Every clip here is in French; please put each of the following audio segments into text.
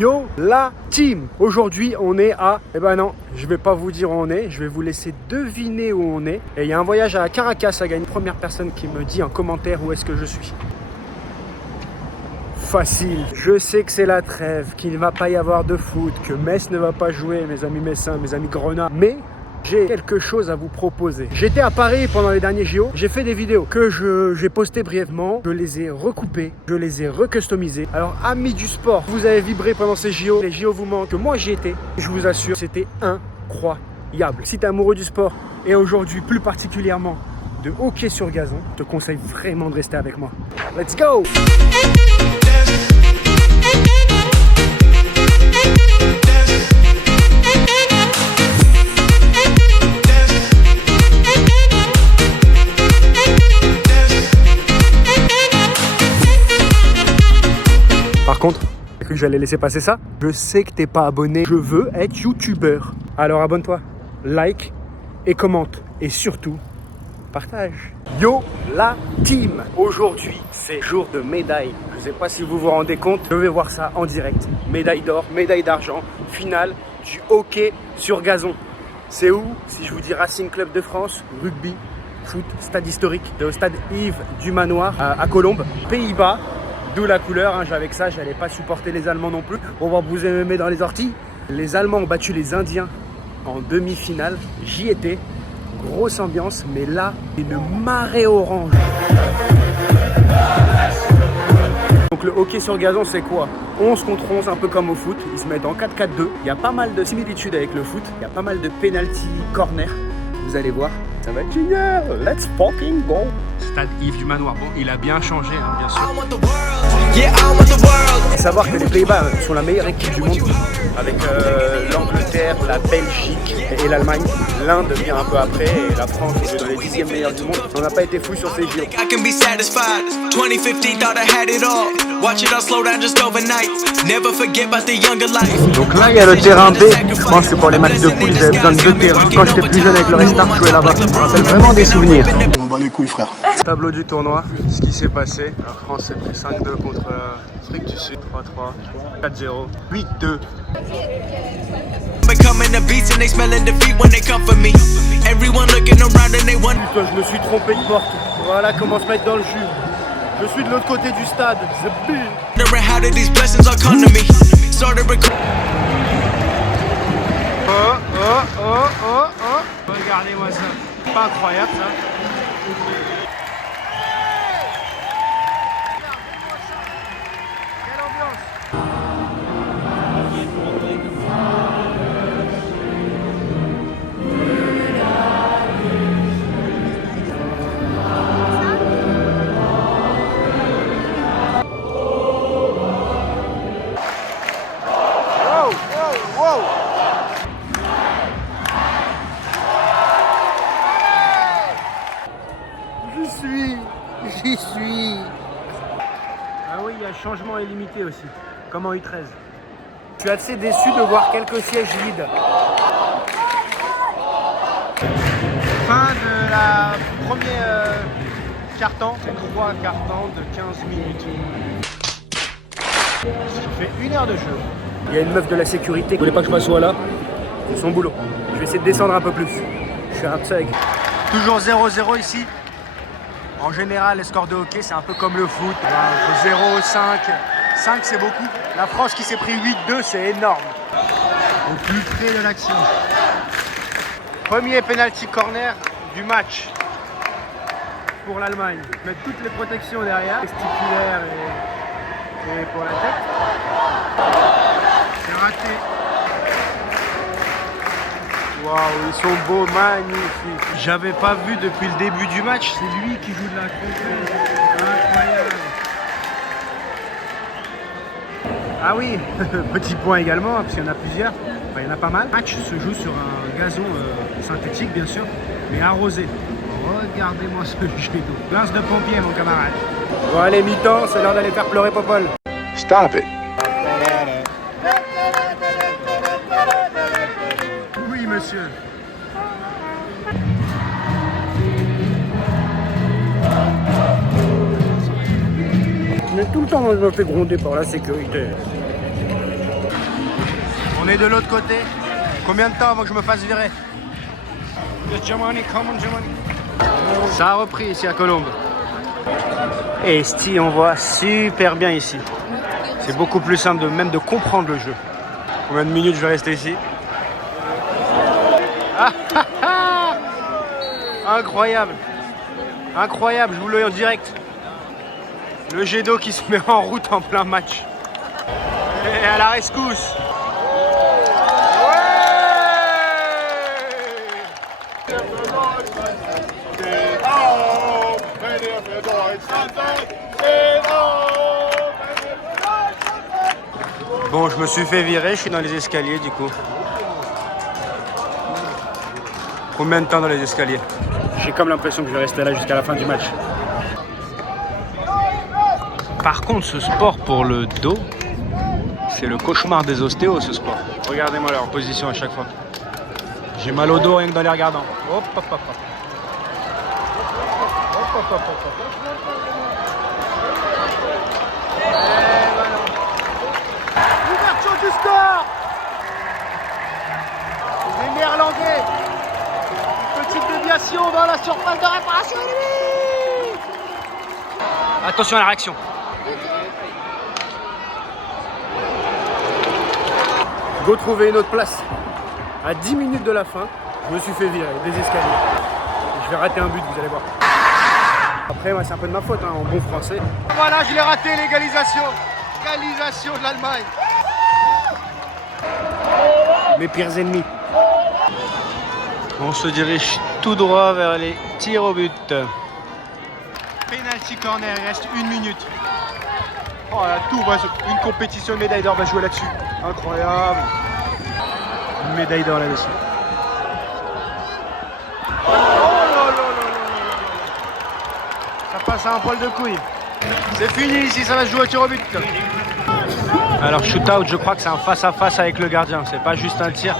Yo la team. Aujourd'hui on est à... Eh ben non, je vais pas vous dire où on est, je vais vous laisser deviner où on est. Et il y a un voyage à Caracas à gagner. Première personne qui me dit en commentaire où est-ce que je suis. Facile. Je sais que c'est la trêve, qu'il ne va pas y avoir de foot, que Metz ne va pas jouer, mes amis messins, mes amis grenats. Mais j'ai quelque chose à vous proposer. J'étais à Paris pendant les derniers JO. J'ai fait des vidéos que j'ai postées brièvement. Je les ai recoupées, je les ai recustomisées. Alors, amis du sport, vous avez vibré pendant ces JO. Les JO vous manquent. Moi, j'y étais. Je vous assure, c'était incroyable. Si tu es amoureux du sport, et aujourd'hui plus particulièrement de hockey sur gazon, je te conseille vraiment de rester avec moi. Let's go! Par contre, j'ai cru que j'allais laisser passer ça. Je sais que t'es pas abonné. Je veux être youtubeur. Alors abonne-toi, like et commente. Et surtout, partage. Yo la team. Aujourd'hui, c'est jour de médaille. Je sais pas si vous vous rendez compte. Je vais voir ça en direct. Médaille d'or, médaille d'argent. Finale du hockey sur gazon. C'est où? Si je vous dis Racing Club de France, rugby, foot, stade historique. C'est au stade Yves du Manoir à Colombes, Pays-Bas. D'où la couleur, hein. Avec ça, j'allais pas supporter les Allemands non plus. On va vous aimer dans les orties. Les Allemands ont battu les Indiens en demi-finale. J'y étais. Grosse ambiance, mais là, une marée orange. Donc le hockey sur gazon, c'est quoi? 11 contre 11, un peu comme au foot. Ils se mettent en 4-4-2. Il y a pas mal de similitudes avec le foot. Il y a pas mal de penalty corner. Vous allez voir, ça va être génial. Let's fucking go. Stade Yves du Manoir. Bon, il a bien changé, hein, bien sûr. Et savoir que les Pays-Bas sont la meilleure équipe du monde, avec l'Angleterre, la Belgique et l'Allemagne. L'Inde vient un peu après et la France est dans les 10e meilleurs du monde. On n'a pas été fous sur ces JO. Donc là, il y a le terrain B. Je pense que pour les matchs de poule, ils avaient besoin de 2 terrains. Quand j'étais plus jeune avec le Restart, je jouais là-bas. Ça me rappelle vraiment des souvenirs. On bat les couilles, frère. Tableau du tournoi, ce qui s'est passé. La France s'est pris 5-2 contre l'Afrique du Sud, 3-3, 4-0, 8-2. Putain, je me suis trompé de porte. Voilà comment se mettre dans le jus. Je suis de l'autre côté du stade. Oh. Regardez-moi ça. Pas incroyable ça. Quelle ambiance! Wow! J'y suis. Ah oui, il y a changement illimité aussi, comme en U13. Je suis assez déçu de voir quelques sièges vides. Fin de la première quart-temps, 3 quart-temps de 15 minutes. Ce qui fait 1 heure de jeu. Il y a une meuf de la sécurité qui voulait pas que je m'assoie là. C'est son boulot. Je vais essayer de descendre un peu plus. Je suis un thug. Toujours 0-0 ici. En général, les scores de hockey, c'est un peu comme le foot. Entre 0 et 5. 5, c'est beaucoup. La France qui s'est pris 8-2, c'est énorme. Au plus près de l'action. Premier penalty corner du match pour l'Allemagne. Mettre toutes les protections derrière, testiculaires et pour la tête. C'est raté. Waouh, ils sont beaux, magnifiques. J'avais pas vu depuis le début du match, c'est lui qui joue de la contre. Incroyable. Ah oui, petit point également, parce qu'il y en a plusieurs. Enfin, il y en a pas mal. Le match se joue sur un gazon synthétique, bien sûr, mais arrosé. Regardez-moi ce jet d'eau. Glace de pompier, mon camarade. Bon, allez, mi-temps, c'est l'heure d'aller faire pleurer Popol. Stop it. Oui, monsieur. Mais tout le temps, je me fais gronder par la sécurité. est de l'autre côté. Combien de temps avant que je me fasse virer? Ça a repris ici à Colombes. Et Esti, on voit super bien ici. C'est beaucoup plus simple même de comprendre le jeu. Combien de minutes je vais rester ici? Incroyable. Incroyable, je vous le dis en direct. Le jet d'eau qui se met en route en plein match. Et à la rescousse. Bon, je me suis fait virer, je suis dans les escaliers du coup. Combien de temps dans les escaliers? J'ai comme l'impression que je vais rester là jusqu'à la fin du match. Par contre, ce sport pour le dos, c'est le cauchemar des ostéos, ce sport. Regardez-moi leur position à chaque fois. J'ai mal au dos rien que dans les regardants. Hop, hop, hop, hop. Hop, hop, hop, hop, hop. Ouverture du score. Les Néerlandais. Petite déviation dans la surface de réparation ennemie. Attention à la réaction. Go trouver une autre place. À 10 minutes de la fin, je me suis fait virer des escaliers. Je vais rater un but, vous allez voir. Après, moi, c'est un peu de ma faute, hein, en bon français. Voilà, je l'ai raté, l'égalisation. Égalisation de l'Allemagne. Mes pires ennemis. On se dirige tout droit vers les tirs au but. Penalty corner, il reste 1 minute. Oh là, tout, une compétition, une médaille d'or va jouer là-dessus. Incroyable. Une médaille d'or là-dessus. Oh là là là là. Ça passe à un poil de couille. C'est fini ici, ça va se jouer au tir au but. Alors shootout, je crois que c'est un face-à-face avec le gardien. C'est pas juste un tir.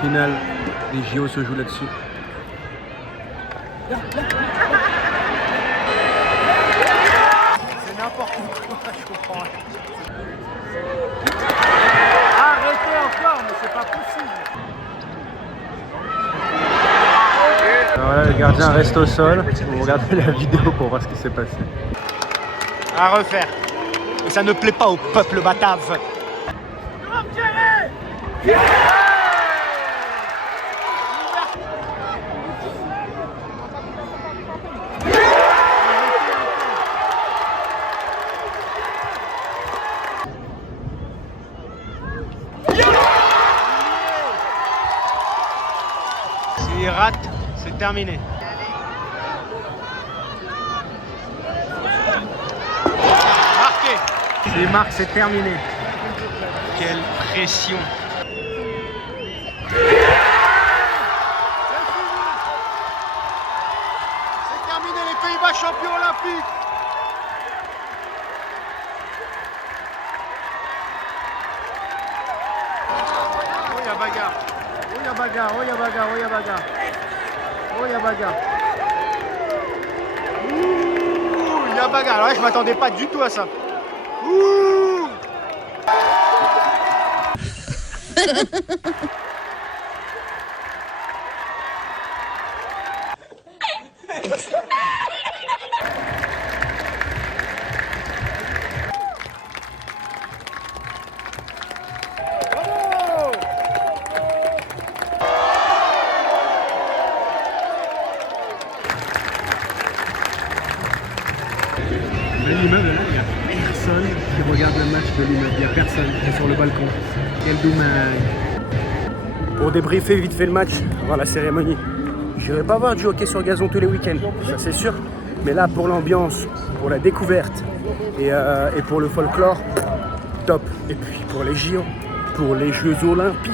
Finale des JO se joue là-dessus. C'est n'importe quoi, je comprends rien. Arrêtez encore, mais c'est pas possible. Alors là, le gardien reste au sol. Vous regardez la vidéo pour voir ce qui s'est passé. À refaire. Et ça ne plaît pas au peuple batave. S'il rate, c'est terminé. Marqué. S'il marque, c'est terminé. Quelle pression. C'est terminé, les Pays-Bas champions olympiques. Oh, y'a bagarre. Oh, y'a bagarre, oh, y'a bagarre, oh, y'a bagarre. Oh, y'a bagarre. Ouh, y'a bagarre. Alors là, je m'attendais pas du tout à ça. Ouh. L'immeuble là, il n'y a personne qui regarde le match de l'immeuble. Il n'y a personne qui est sur le balcon. Quel dommage. Pour débriefer vite fait le match, avant la cérémonie, je n'irai pas voir du hockey sur gazon tous les week-ends, ça c'est sûr. Mais là, pour l'ambiance, pour la découverte et pour le folklore, top. Et puis pour les JO, pour les Jeux Olympiques.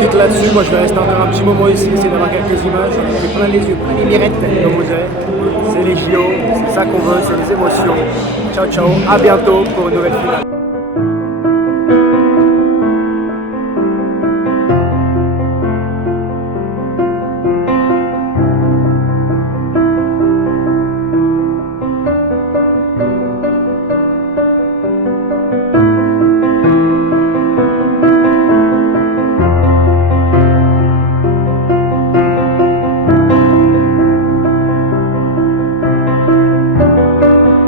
quitte là-dessus. Moi, je vais rester encore un petit moment ici, essayer d'avoir quelques images. J'ai plein les yeux, plein les mirettes, comme vous direz. C'est les JO, c'est ça qu'on veut, c'est les émotions. Ciao, ciao, à bientôt pour une nouvelle finale.